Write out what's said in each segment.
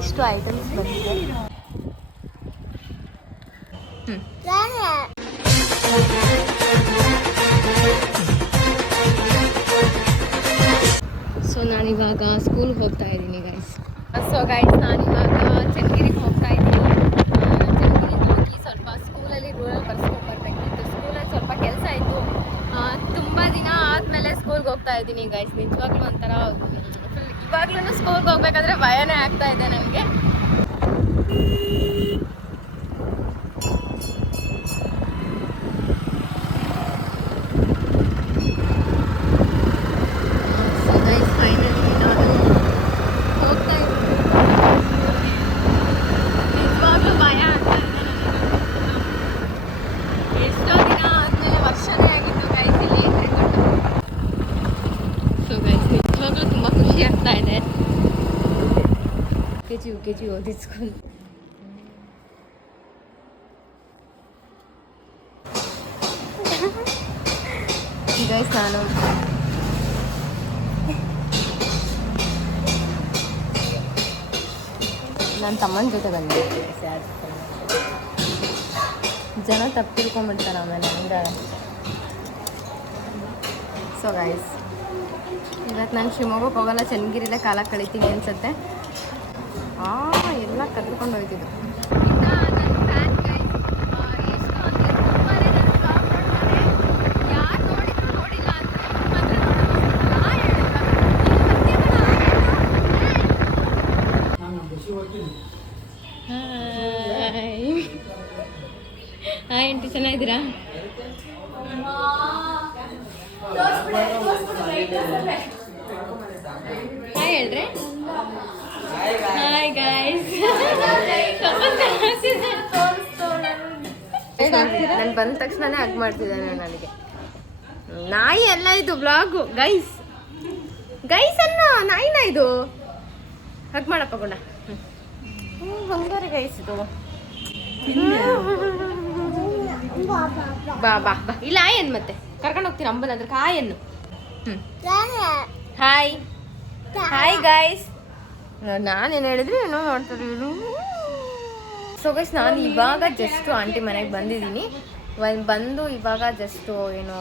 ಇಷ್ಟು ಐಟಮ್ಸ್ ಬಂದಿದೆ. ಸೊ ನಾನಿವಾಗ ಸ್ಕೂಲ್ಗೆ ಹೋಗ್ತಾ ಇದ್ದೀನಿ ಗೈಸ್. ನಾನಿವಾಗ ಚನ್ನಗಿರಿಗೆ ಹೋಗ್ತಾ ಇದ್ದೀನಿ. ಚನ್ನಗಿರಿಗೆ ಹೋಗಿ ಸ್ವಲ್ಪ ಸ್ಕೂಲಲ್ಲಿ ರೂರಲ್ ಬರ್ಸ್ಕೊಂಡು ಬರ್ಬೇಕಿತ್ತು. ಸ್ಕೂಲಲ್ಲಿ ಸ್ವಲ್ಪ ಕೆಲಸ ಇತ್ತು. ತುಂಬ ದಿನ ಆದಮೇಲೆ ಸ್ಕೂಲ್ಗೆ ಹೋಗ್ತಾ ಇದ್ದೀನಿ ಗೈಸ್. ನಿಜವಾಗ್ಲೂ ಒಂಥರ ಇವಾಗ್ಲೂ ಸ್ಕೂಲ್ಗೆ ಹೋಗ್ಬೇಕಾದ್ರೆ ಭಯನೇ ಆಗ್ತಾ ಇದೆ ನನಗೆ. UKG ಓದಿದ ಸ್ಕೂಲ್. ಗೈಸ್ ನಾನು ನನ್ನ ತಮ್ಮನ ಜೊತೆ ಬಂದಿದ್ದೆ. ಜನ ತಪ್ಪು ತಿಳ್ಕೊಂಬಿಡ್ತಾರೆ ಆಮೇಲೆ ಹಂಗೆ. ಸೊ ಗೈಸ್ ಇವತ್ತು ನಾನು ಶಿವಮೊಗ್ಗಕ್ಕೆ ಹೋಗಲ್ಲ, ಚನ್ನಗಿರಿಲೇ ಕಾಲ ಕಳಿತೀನಿ ಅನ್ಸುತ್ತೆ. ಎಲ್ಲ ಕದ್ಕೊಂಡು ಹೋಗ್ತಿದ್ದು. ಹಾಯ್ ಆಂಟಿ, ಚೆನ್ನಾಗಿದ್ದೀರಾ? ಹಾಯ್ ಹೇಳ್ರಿ. Hi guys. ನಾನು ಬಂದ ತಕ್ಷಣನೇ ಹಗ್ ಮಾಡ್ತಿದ್ದಾನೆ ನನಗೆ. ನಾಯಿ ಎಲ್ಲ ಇದು ಬ್ಲಾಗು ಗೈಸ್. ಗೈಸ್ ಅನ್ನೋ ನಾಯಿನ ಇದು. ಹಗ್ ಮಾಡಪ್ಪ ಗುಣ. ಬಂಗಾರಿ ಗೈಸ್ ಇದು. ಬಾ ಬಾ ಬಾ. ಇಲ್ಲ ಆಯನ್ ಮತ್ತೆ ಕರ್ಕೊಂಡು ಹೋಗ್ತೀನಿ ಅಂಬಲ್ ಅಂದ್ರೆ ಕಾಯನ್ನು. Hi hi guys. ನಾನೇನು ಹೇಳಿದ್ರೆ ಏನೋ ಮಾಡ್ತಾರೆ ಇವರು. ಸೊ ಗೈಸ್ ನಾನು ಇವಾಗ ಜಸ್ಟು ಆಂಟಿ ಮನೆಗೆ ಬಂದಿದ್ದೀನಿ. ಬಂದು ಇವಾಗ ಜಸ್ಟು ಏನು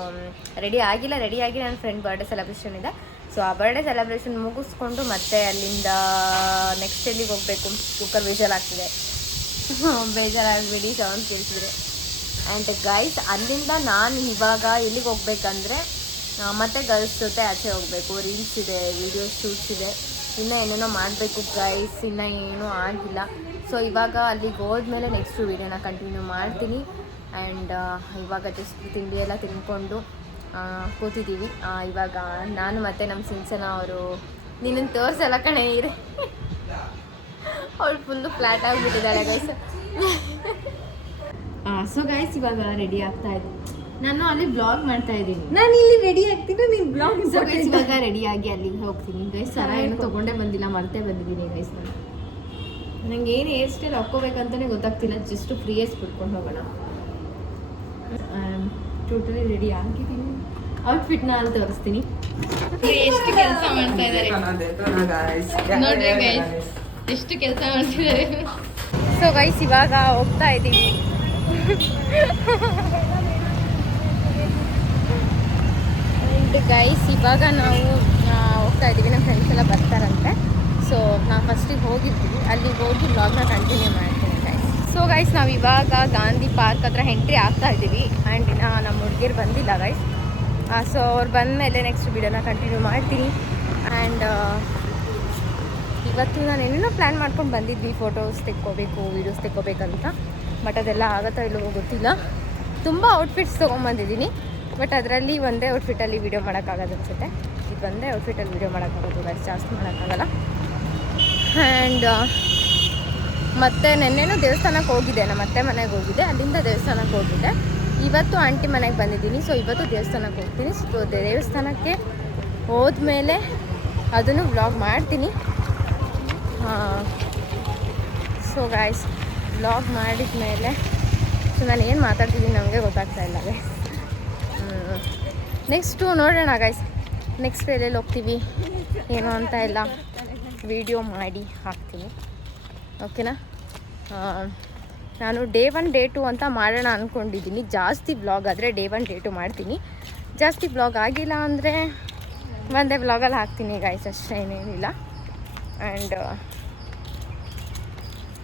ರೆಡಿ ಆಗಿಲ್ಲ ನನ್ನ ಫ್ರೆಂಡ್ ಬರ್ಡೇ ಸೆಲೆಬ್ರೇಷನ್ ಇದೆ. ಸೊ ಆ ಬರ್ಡೇ ಸೆಲೆಬ್ರೇಷನ್ ಮುಗಿಸ್ಕೊಂಡು ಮತ್ತೆ ಅಲ್ಲಿಂದ ನೆಕ್ಸ್ಟ್ ಎಲ್ಲಿಗೆ ಹೋಗಬೇಕು. ಕುಕ್ಕರ್ ಬೇಜಾರಾಗ್ತಿದೆ. ಬೇಜಾರಾಗಬೇಡಿ, ಸೌಂಡ್ ಕೇಳಿಸಿದ್ರೆ. ಆ್ಯಂಡ್ ಗೈಸ್ ಅಲ್ಲಿಂದ ನಾನು ಇವಾಗ ಎಲ್ಲಿಗೆ ಹೋಗ್ಬೇಕಂದ್ರೆ ಮತ್ತೆ ಗರ್ಲ್ಸ್ ಜೊತೆ ಆಚೆ ಹೋಗಬೇಕು. ರೀಲ್ಸ್ ಇದೆ, ವೀಡಿಯೋಸ್ ಶೂಟ್ಸ್ ಇದೆ, ಇನ್ನೂ ಏನೇನೋ ಮಾಡಬೇಕು ಗೈಸ್. ಇನ್ನೂ ಏನೂ ಆಗಿಲ್ಲ. ಸೊ ಇವಾಗ ಅಲ್ಲಿಗೆ ಹೋದ್ಮೇಲೆ ನೆಕ್ಸ್ಟ್ ವೀಡಿಯೋನ ಕಂಟಿನ್ಯೂ ಮಾಡ್ತೀನಿ. ಆ್ಯಂಡ್ ಇವಾಗ ಜಸ್ಟ್ ತಿಂಡಿ ಎಲ್ಲ ತಿನ್ಕೊಂಡು ಕೂತಿದ್ದೀವಿ. ಇವಾಗ ನಾನು ಮತ್ತು ನಮ್ಮ ಸಿಂಚನ ಅವರು ನಿನ್ನನ್ನು ತೋರಿಸಲ್ಲ ಕಣೆ ಇರೆ. ಅವಳು ಫುಲ್ಲು ಫ್ಲ್ಯಾಟ್ ಆಗಿಬಿಟ್ಟಿದ್ದಾಳೆ ಗೈಸ್. ಸೊ ಗೈಸ್ ಇವಾಗ ರೆಡಿ ಆಗ್ತಾ ಇದ್ದೀನಿ. ನಾನು ಅಲ್ಲಿ ಬ್ಲಾಗ್ ಮಾಡ್ತಾ ಇದ್ದೀನಿ. ನಾನು ಇಲ್ಲಿ ರೆಡಿ ಆಗ್ತೀನಿ, ನೀನು ಬ್ಲಾಗ್. ಸೊ ಗೈಸ್ ಇವಾಗ ರೆಡಿಯಾಗಿ ಅಲ್ಲಿಗೆ ಹೋಗ್ತೀನಿ ಗೈಸ್. ಸರ ಏನು ತೊಗೊಂಡೇ ಬಂದಿಲ್ಲ, ಮರ್ತೇ ಬಂದಿದ್ದೀನಿ ಗೈಸ್. ನನಗೆ ಏನು ಹೇರ್ ಸ್ಟೈಲ್ ಹಾಕ್ಕೋಬೇಕಂತಲೇ ಗೊತ್ತಾಗ್ತಿಲ್ಲ. ಜಸ್ಟ್ ಫ್ರೀಯೆಸ್ಟ್ ಬಿಟ್ಕೊಂಡು ಹೋಗೋಣ. ಟೋಟಲಿ ರೆಡಿ ಆಗಿದ್ದೀನಿ. ಔಟ್ಫಿಟ್ನ ಅಲ್ಲಿ ತೋರಿಸ್ತೀನಿ. ಎಷ್ಟು ಕೆಲಸ ಮಾಡ್ತಾ ಇದ್ದಾರೆ ನೋಡ್ರಿ ಗೈಸ್, ಎಷ್ಟು ಕೆಲಸ ಮಾಡ್ತಿದ್ದಾರೆ. ಸೊ ಗೈಸ್ ಇವಾಗ ಹೋಗ್ತಾ ಇದ್ದೀವಿ. ಗೈಸ್ ಇವಾಗ ನಾವು ಹೋಗ್ತಾ ಇದ್ದೀವಿ. ನಮ್ಮ ಫ್ರೆಂಡ್ಸ್ ಎಲ್ಲ ಬರ್ತಾರಂತೆ. ಸೊ ನಾವು ಫಸ್ಟಿಗೆ ಹೋಗಿದ್ವಿ, ಅಲ್ಲಿಗೆ ಹೋಗಿ ಬ್ಲಾಗ್ನ ಕಂಟಿನ್ಯೂ ಮಾಡ್ತೀನಿ ಗೈಸ್. ಸೊ ಗೈಸ್ ನಾವು ಇವಾಗ ಗಾಂಧಿ ಪಾರ್ಕ್ ಹತ್ರ ಎಂಟ್ರಿ ಆಗ್ತಾ ಇದ್ದೀವಿ. ಆ್ಯಂಡ್ ಇನ್ನು ನಮ್ಮ ಹುಡುಗಿರು ಬಂದಿಲ್ಲ ಗೈಸ್. ಸೊ ಅವ್ರು ಬಂದಮೇಲೆ ನೆಕ್ಸ್ಟ್ ವೀಡಿಯೋನ ಕಂಟಿನ್ಯೂ ಮಾಡ್ತೀನಿ. ಆ್ಯಂಡ್ ಇವತ್ತು ನಾನು ಏನೇನೋ ಪ್ಲ್ಯಾನ್ ಮಾಡ್ಕೊಂಡು ಬಂದಿದ್ವಿ, ಫೋಟೋಸ್ ತೆಕ್ಕೋಬೇಕು, ವೀಡಿಯೋಸ್ ತೆಕ್ಕೋಬೇಕಂತ. ಬಟ್ ಅದೆಲ್ಲ ಆಗುತ್ತೋ ಇಲ್ಲವೋ ಗೊತ್ತಿಲ್ಲ. ತುಂಬ ಔಟ್ಫಿಟ್ಸ್ ತೊಗೊಂಬಂದಿದ್ದೀನಿ. ಬಟ್ ಅದರಲ್ಲಿ ಒಂದೇ ಔಟ್ಫಿಟ್ಟಲ್ಲಿ ವೀಡಿಯೋ ಮಾಡೋಕ್ಕಾಗೋದು ಅನಿಸುತ್ತೆ. ಇದು ಒಂದೇ ಔಟ್ಫಿಟ್ಟಲ್ಲಿ ವೀಡಿಯೋ ಮಾಡೋಕ್ಕಾಗೋದು ಗೈಸ್, ಜಾಸ್ತಿ ಮಾಡೋಕ್ಕಾಗಲ್ಲ. ಆ್ಯಂಡ್ ಮತ್ತು ನೆನ್ನೆನೂ ದೇವಸ್ಥಾನಕ್ಕೆ ಹೋಗಿದ್ದೆ, ನಮ್ಮ ಅತ್ತೆ ಮನೆಗೆ ಹೋಗಿದ್ದೆ, ಅಲ್ಲಿಂದ ದೇವಸ್ಥಾನಕ್ಕೆ ಹೋಗಿದ್ದೆ. ಇವತ್ತು ಆಂಟಿ ಮನೆಗೆ ಬಂದಿದ್ದೀನಿ. ಸೊ ಇವತ್ತು ದೇವಸ್ಥಾನಕ್ಕೆ ಹೋಗ್ತೀನಿ. ಸೊ ದೇವಸ್ಥಾನಕ್ಕೆ ಹೋದ್ಮೇಲೆ ಅದನ್ನು ವ್ಲಾಗ್ ಮಾಡ್ತೀನಿ. ಸೊ ಗಾಯ್ಸ್ ವ್ಲಾಗ್ ಮಾಡಿದ ಮೇಲೆ ಸೊ ನಾನು ಏನು ಮಾತಾಡ್ತಿದ್ದೀನಿ ನಮಗೆ ಗೊತ್ತಾಗ್ತಾ ಇಲ್ಲ ಗೈಸ್. ನೆಕ್ಸ್ಟು ನೋಡೋಣ ಗೈಸ್. ನೆಕ್ಸ್ಟ್ ಎಲ್ಲೆಲ್ಲಿ ಹೋಗ್ತೀವಿ ಏನು ಅಂತ ಎಲ್ಲ ವಿಡಿಯೋ ಮಾಡಿ ಹಾಕ್ತೀನಿ, ಓಕೆನಾ. ನಾನು ಡೇ 1 ಡೇ 2 ಅಂತ ಮಾಡೋಣ ಅಂದ್ಕೊಂಡಿದ್ದೀನಿ. ಜಾಸ್ತಿ ಬ್ಲಾಗ್ ಆದರೆ ಡೇ 1 ಡೇ 2 ಮಾಡ್ತೀನಿ. ಜಾಸ್ತಿ ಬ್ಲಾಗ್ ಆಗಿಲ್ಲ ಅಂದರೆ ಒಂದೇ ಬ್ಲಾಗಲ್ಲಿ ಹಾಕ್ತೀನಿ ಗೈಸ್, ಅಷ್ಟೇ, ಏನೇನಿಲ್ಲ. ಆ್ಯಂಡ್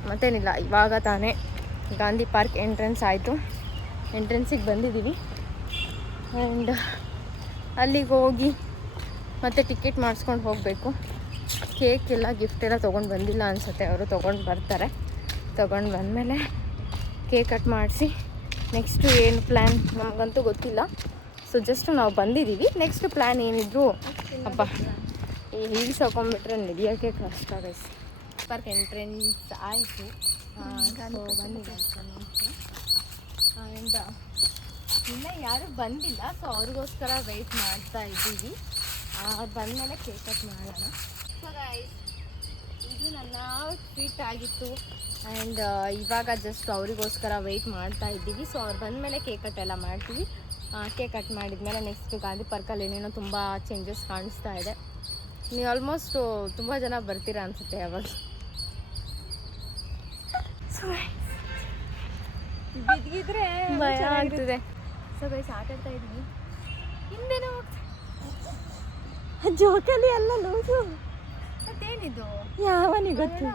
ಮತ್ತೇನಿಲ್ಲ, ಇವಾಗ ತಾನೇ ಗಾಂಧಿ ಪಾರ್ಕ್ ಎಂಟ್ರೆನ್ಸ್ ಆಯಿತು. ಎಂಟ್ರೆನ್ಸಿಗೆ ಬಂದಿದ್ದೀವಿ. ಆ್ಯಂಡ್ ಅಲ್ಲಿಗೆ ಹೋಗಿ ಮತ್ತೆ ಟಿಕೆಟ್ ಮಾಡಿಸ್ಕೊಂಡು ಹೋಗಬೇಕು. ಕೇಕ್ ಎಲ್ಲ ಗಿಫ್ಟ್ ಎಲ್ಲ ತೊಗೊಂಡು ಬಂದಿಲ್ಲ ಅನಿಸುತ್ತೆ, ಅವರು ತೊಗೊಂಡು ಬರ್ತಾರೆ. ತೊಗೊಂಡು ಬಂದಮೇಲೆ ಕೇಕ್ ಕಟ್ ಮಾಡಿಸಿ ನೆಕ್ಸ್ಟು ಏನು ಪ್ಲ್ಯಾನ್ ನಮಗಂತೂ ಗೊತ್ತಿಲ್ಲ. ಸೊ ಜಸ್ಟ್ ನಾವು ಬಂದಿದ್ದೀವಿ. ನೆಕ್ಸ್ಟ್ ಪ್ಲ್ಯಾನ್ ಏನಿದ್ರು ಅಪ್ಪ ಈ ಹೀಲ್ಸ್ ಹಾಕೊಂಡ್ಬಿಟ್ರೆ ನಡೆಯೋಕ್ಕೆ ಕಷ್ಟ ಗೈಸ್. ಪಾರ್ಕ್ ಎಂಟ್ರೆನ್ಸ್ ಆಯಿತು. ಬಂದಿದೆ ಆ್ಯಂಡ್ ಇನ್ನೂ ಯಾರೂ ಬಂದಿಲ್ಲ. ಸೊ ಅವ್ರಿಗೋಸ್ಕರ ವೆಯ್ಟ್ ಮಾಡ್ತಾ ಇದ್ದೀವಿ. ಅವ್ರು ಬಂದಮೇಲೆ ಕೇಕ್ ಕಟ್ ಮಾಡೋಣ. ಸೊ ಗೈಸ್, ಇದು ನನ್ನ ಟ್ರೀಟ್ ಆಗಿತ್ತು. ಆ್ಯಂಡ್ ಇವಾಗ ಜಸ್ಟ್ ಅವರಿಗೋಸ್ಕರ ವೆಯ್ಟ್ ಮಾಡ್ತಾ ಇದ್ದೀವಿ. ಸೊ ಅವ್ರು ಬಂದಮೇಲೆ ಕೇಕ್ ಕಟ್ ಎಲ್ಲ ಮಾಡ್ತೀವಿ. ಕೇಕ್ ಕಟ್ ಮಾಡಿದ್ಮೇಲೆ ನೆಕ್ಸ್ಟ್ ಗಾಂಧಿ ಪಾರ್ಕಲ್ಲಿ ಏನೇನೋ ತುಂಬ ಚೇಂಜಸ್ ಕಾಣಿಸ್ತಾ ಇದೆ. ನೀವು ಆಲ್ಮೋಸ್ಟು ತುಂಬ ಜನ ಬರ್ತೀರಾ ಅನಿಸುತ್ತೆ ಯಾವಾಗ. ಬಿದ್ದಿದ್ರೆ ಭಯ ಆಗ್ತಿದೆ. ಸೊ ಗೈಸ್ ಆಟಾಡ್ತಾ ಇದ್ದೀನಿ. ಹಿಂದೆನೋ ಜೋಕಲ್ಲಿ ಎಲ್ಲ ಲೂಸು. ಮತ್ತೇನಿದು ಯಾವನಿಗೆ ಗೊತ್ತು.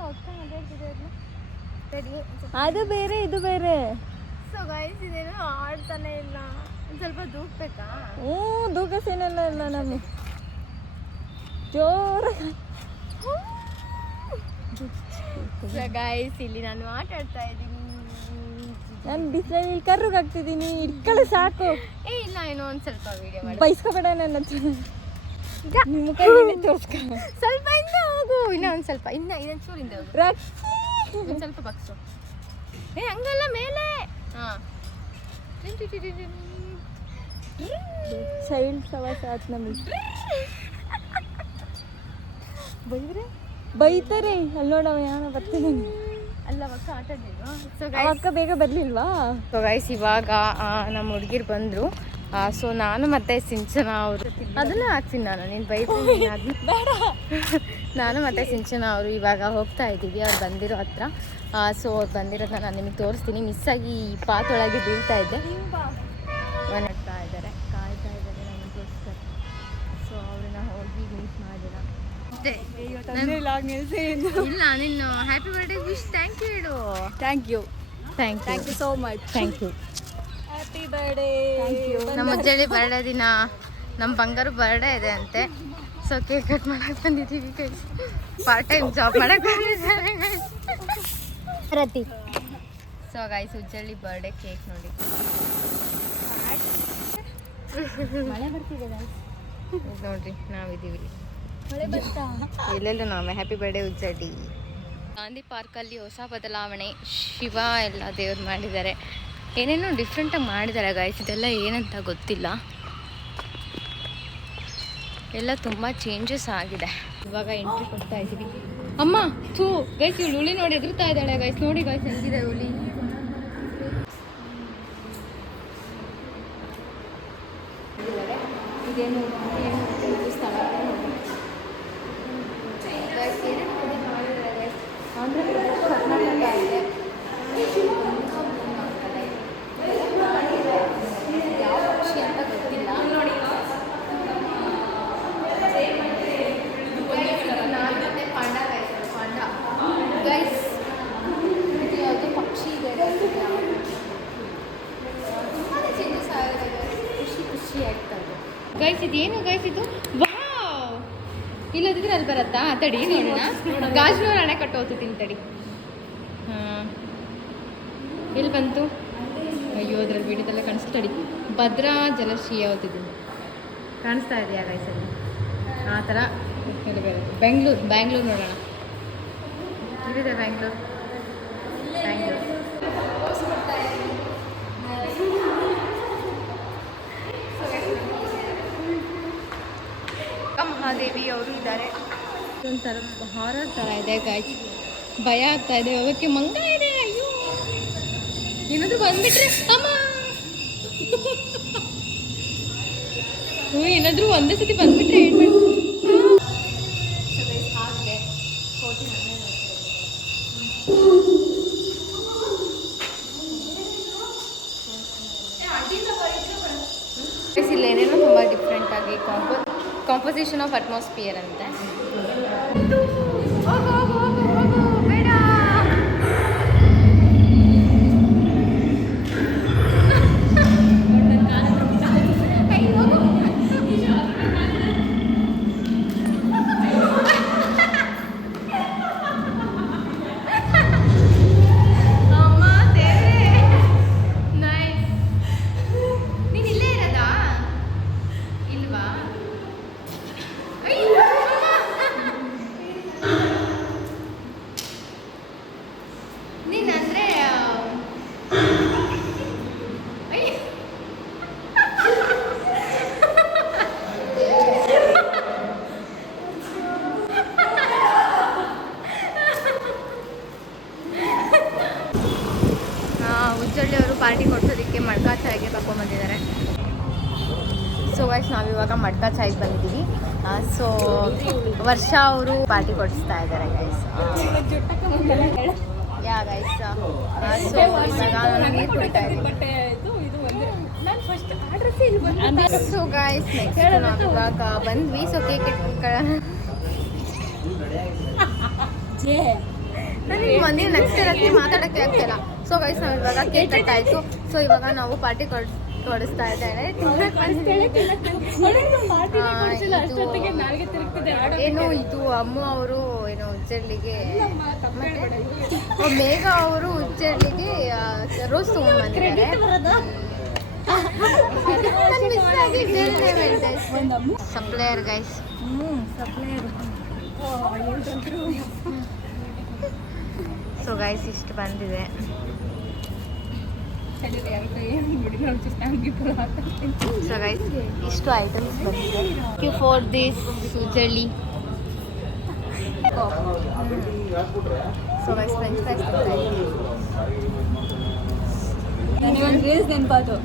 ಅದು ಬೇರೆ ಇದು ಬೇರೆ. ಸೊ ಗೈಸ್ ಇದೇನೋ ಆಡ್ತಾನೆ ಇಲ್ಲ. ಒಂದು ಸ್ವಲ್ಪ ದೂಕ್ಬೇಕಾ? ದೂಕಸೇನೆಲ್ಲ ಇಲ್ಲ ನಮಗೆ ಜೋರಾಗಿ. ಗೈಸ್ ಇಲ್ಲಿ ನಾನು ಆಟ ಆಡ್ತಾ ಇದ್ದೀನಿ. ನಾನು ಬಿಸಿಲಲ್ಲಿ ಕರ್ರುಗಾಗ್ತಿದ್ದೀನಿ. ಇಟ್ಕೊಳ್ಳಿ ಸಾಕು. ಇಲ್ಲ ಏನೋ ಒಂದು ಸ್ವಲ್ಪ ವಿಡಿಯೋ ಮಾಡಿ. ಬೈಸ್ಕೊಬೇಡ ನನ್ನ ಹತ್ರ. ನಿಮ್ಮ ಕೈ ತೋರಿಸ್ಕೊ. ಸ್ವಲ್ಪ ಇಂದ ಹೋಗು. ಇನ್ನೊಂದು ಸ್ವಲ್ಪ ಇನ್ನೊಂದು ಚೂರು ಹಿಂದೆ ಹೋಗು. ಒಂದು ಸ್ವಲ್ಪ ಬಗ್ಸು. ಹಂಗಲ್ಲ ಮೇಲೆ. ಹಾಂ, ಚೈಲ್ಡ್ ಸವಾಸ ಆಯ್ತು ನಮಗೆ. ಬೈದ್ರೆ ಬೈತಾರೆ. ಅಲ್ಲಿ ನೋಡವ ಯಾನ ಬರ್ತೀನಿ. ಅಲ್ಲ ಅಕ್ಕ ಆಟ ಆಡಲಿಲ್ವಾ? ಸೊ ಅಕ್ಕ ಬೇಗ ಬರಲಿಲ್ವಾ? ಸೊ ಗೈಸ್ ಇವಾಗ ನಮ್ಮ ಹುಡುಗಿರು ಬಂದರು. ಸೊ ನಾನು ಮತ್ತು ಸಿಂಚನ ಅವರು ಅದನ್ನು ಹಾಕ್ತೀನಿ. ನೀನು ಬೈತೀನಿ ಬೇಡ. ನಾನು ಮತ್ತು ಸಿಂಚನ ಅವರು ಇವಾಗ ಹೋಗ್ತಾ ಇದ್ದೀವಿ. ಅವ್ರು ಬಂದಿರೋ ಹತ್ರ. ಸೊ ಅವ್ರು ಬಂದಿರೋದನ್ನ ನಾನು ನಿಮಗೆ ತೋರಿಸ್ತೀನಿ. ಮಿಸ್ಸಾಗಿ ಈ ಪಾತೊಳಗೆ ಬೀಳ್ತಾ ಇದ್ದೆ. ಕಾಯ್ತಾ ಇದ್ದಾರೆ ನಮಗೋಸ್ಕರ. ಸೊ ಅವ್ರನ್ನ ಹೋಗಿ ಮೀಟ್ ಮಾಡೋಣ ಅಷ್ಟೇ. ಇಲ್ಲ, ನೀನು happy birthday wish thank you ಹೇಳು. Thank you so much. Thank you. Happy birthday. ನಮ್ಮ ಅಜ್ಜಳಿ ಬರ್ಡೇ ದಿನ ನಮ್ಮ ಬಂಗಾರು ಬರ್ಡೇ ಇದೆ ಅಂತೆ. ಸೊ ಕೇಕ್ ಕಟ್ ಮಾಡಕ್ಕೆ ಬಂದಿದ್ದೀವಿ ಗೈಸ್. ಪಾರ್ಟ್ ಟೈಮ್ ಜಾಬ್ ಮಾಡಕ್ಕೆ ಬಂದಿದ್ದಾರೆ ರತಿ. ಸೊ ಗೈಸ್ ಉಜ್ಜಳ್ಳಿ ಬರ್ಡೇ ಕೇಕ್ ನೋಡಿ. ಮಳೆ ಬರ್ತಿದೆ ನೋಡ್ರಿ ನಾವಿದ್ದೀವಿ. ಮಳೆ ಬರ್ತಾ ಎಲ್ಲೆಲ್ಲೂ ನಾವೇ. Happy birthday ಉಜ್ಜಳ್ಳಿ. ಗಾಂಧಿ ಪಾರ್ಕಲ್ಲಿ ಹೊಸ ಬದಲಾವಣೆ. ಶಿವ ಎಲ್ಲ ದೇವ್ರು ಮಾಡಿದ್ದಾರೆ. ಏನೇನೋ ಡಿಫ್ರೆಂಟಾಗಿ ಮಾಡಿದ್ದಾರೆ ಗೈಸ್. ಇದೆಲ್ಲ ಏನಂತ ಗೊತ್ತಿಲ್ಲ. ಎಲ್ಲ ತುಂಬ ಚೇಂಜಸ್ ಆಗಿದೆ. ಇವಾಗ ಎಂಟ್ರಿ ಕೊಡ್ತಾ ಇದ್ದೀವಿ. ಅಮ್ಮ ಥೂ ಗೈಸ್, ಇವಳು ಹುಳಿ ನೋಡಿ ಎದುರ್ತಾ ಇದ್ದಾಳೆ ಗೈಸ್. ನೋಡಿ ಗೈಸ್ ಹೆಂಗಿದೆ ಹುಳಿ. ಇದೇನು ಸ್ಥಳ ಆಂಧ್ರ ಪ್ರದೇಶ, ಕರ್ನಾಟಕ ಇದೆ. ಯಾವ ಪಕ್ಷಿ ಅಂತ ಗೊತ್ತಿಲ್ಲ. ಪಾಂಡ ಗೈಸ್, ಇದು ಯಾವುದೋ ಪಕ್ಷಿ ಇದೆ. ಚೇಂಜಸ್ ಆಗಿದೆ ಖುಷಿ ಆಗ್ತಾ ಇದೆ ಗೈಸ್. ಇದೇನು ಗೈಸ್ ಇದು? ವಾವ್, ಇಲ್ಲದಿದ್ರೆ ಅಲ್ಲಿ ಬರತ್ತಾ? ತಡಿ ನೋಡೋಣ. ಗಾಜನೂರು ಅಣೆಕಟ್ಟು ಹೋಗ್ತೀನಿ ತಡಿ. ಹಾಂ, ಎಲ್ಲಿ ಬಂತು? ಅಯ್ಯೋ ಅದ್ರಲ್ಲಿ ವಿಡಿಯೋದೆಲ್ಲ ಕಾಣಿಸ್ತಡಿ. ಭದ್ರಾ ಜಲಶಯ ಓದಿದ್ದು ಕಾಣಿಸ್ತಾ ಇದೆಯಾ ಗೈಸಲ್ಲಿ? ಆ ಥರ ಬೇರೆ. ಬ್ಯಾಂಗ್ಳೂರು ನೋಡೋಣ. ಇಲ್ಲಿದೆ ಬ್ಯಾಂಗ್ಳೂರು. ಮಹಾದೇವಿ ಅವರು ಇದ್ದಾರೆ. ಒಂಥರ ಹಾರರ್ ಥರ ಇದೆ ಗಾಯ್ಸ್. ಭಯ ಆಗ್ತಾ ಇದೆ. ಹೋಗೋಕ್ಕೆ ಮಂಗ ಇದೆ. ಅಯ್ಯೋ ಏನಾದರೂ ಬಂದ್ಬಿಟ್ರೆ ಅಮ್ಮ. ಏನಾದರೂ ಒಂದೇ ಸತಿ ಬಂದ್ಬಿಟ್ರೆ ಏನು ಮಾಡಿ ಹಾಗೆ ಕೋಟಿ ಇಲ್ಲಿ ಏನೇನೋ ತುಂಬ ಡಿಫ್ರೆಂಟಾಗಿ ಕಾಂಪೋಸಿಷನ್ ಆಫ್ ಅಟ್ಮಾಸ್ಫಿಯರ್ ಅಂತೆ. ಬೇಡ ಉಜ್ಜಳ್ಳಿ ಅವರು ಪಾರ್ಟಿ ಕೊಡ್ಸೋದಕ್ಕೆ ಮಡ್ಕಾ ಚಾಯ್ಗೆ ಕರ್ಕೊಂಡ್ಬಂದಿದ್ದಾರೆ. ಸೊ ಗೈಸ್ ನಾವಿವಾಗ ಮಡ್ಕಾ ಚಾಯ್ಗೆ ಬಂದಿದ್ದೀವಿ. ಸೊ ವರ್ಷ ಅವರು ಪಾರ್ಟಿ ಕೊಡಿಸ್ತಾ ಇದ್ದಾರೆ ಗೈಸ್. ಯಾ ಗೈಸ್ ಸೊ ಇವಾಗ ನೀರು ಕುಡಿತಾ ಇದ್ದೀವಿ. ಸೊ ಗೈಸ್ ನೆಕ್ಸ್ಟ್ ನಾವಿವಾಗ ಬಂದ್ವಿ. ಸೊ ಕೇಕ್ ನನಗೆ ಮಂದಿ ನೆಕ್ಸ್ಟ್ ರಾತ್ರಿ ಮಾತಾಡೋಕ್ಕೆ ಆಗ್ತಿಲ್ಲ. ಸೊ ಗೈಸ್ ನಾವು ಇವಾಗ ಕೇಕ್ ಕಟ್ ಆಯಿತು. ಸೊ ಇವಾಗ ನಾವು ಪಾರ್ಟಿ ಕೊಡಿಸ್ತಾ ಇದ್ದೇವೆ. ಏನು ಇದು ಅಮ್ಮ ಅವರು ಏನು ಉಜ್ಜಳ್ಳಿಗೆ ಮತ್ತೆ ಮೇಘ ಅವರು ಉಜ್ಜಳ್ಳಿಗೆ ರೋಸ್ ತೊಗೊಂಡ್ಬಂದಿದ್ದಾರೆ. Supplier guys. ಸೊ ಗೈಸ್ ಇಷ್ಟು ಬಂದಿದೆ. ಸೊ ಗೈಸ್ ಇಷ್ಟು ಐಟಮ್ಸ್ ಬಂದಿದೆ. ಥ್ಯಾಂಕ್ ಯು ಫಾರ್ ದಿಸ್ ಉಜ್ಜಳ್ಳಿ. ಸೊ ಗೈಸ್ ಫ್ರೆಂಚ್ ಫ್ರೈಸ್ ತಿಂತಾ ಇದ್ದೀವಿ. ನನಗೊಂದು ರೀಲ್ಸ್ ನೆನಪಾತು.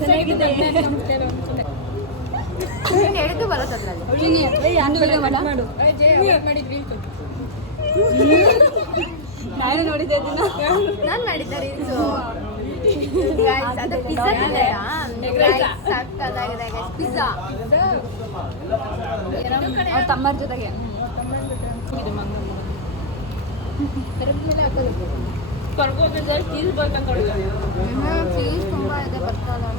ಚೆನ್ನಾಗಿದೆ. ಹೇಳಿದ್ದು ಬರೋದ್ರಲ್ಲಿ ನಾನು ನೋಡಿದ್ದೆ ಅದನ್ನ. ನಾನು ಮಾಡಿದ್ದೆ ರೀಲ್ಸು. ಅದು ಪಿಜ್ಜಾ ಸಾಕಾಗಿದೆ ಪಿಜ್ಜಾ ಅವ್ರ ತಮ್ಮರ ಜೊತೆಗೆ ಚೀಸ್ ತುಂಬ ಇದೆ ಬರ್ತಾನೆ.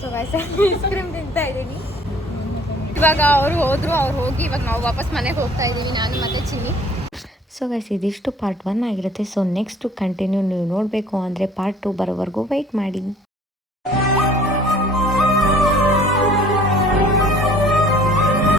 ಸೊ ಗೈಸ್ ಐಸ್ ಕ್ರೀಮ್ ತಿಂತಾ ಇದ್ದೀನಿ. ಇವಾಗ ಅವರು ಹೋದ್ರು, ಅವ್ರು ಹೋಗಿ ಇವಾಗ ನಾವು ವಾಪಸ್ ಮನೆಗೆ ಹೋಗ್ತಾ ಇದ್ದೀವಿ, ನಾನು ಮತ್ತೆ ಚಿನ್ನಿ. ಸೊ ಗೈಸ್ ಇದಿಷ್ಟು ಪಾರ್ಟ್ 1 ಆಗಿರುತ್ತೆ. ಸೊ ನೆಕ್ಸ್ಟ್ ಕಂಟಿನ್ಯೂ ನೀವು ನೋಡಬೇಕು ಅಂದರೆ ಪಾರ್ಟ್ 2 ಬರೋವರೆಗೂ ವೆಯ್ಟ್ ಮಾಡಿ.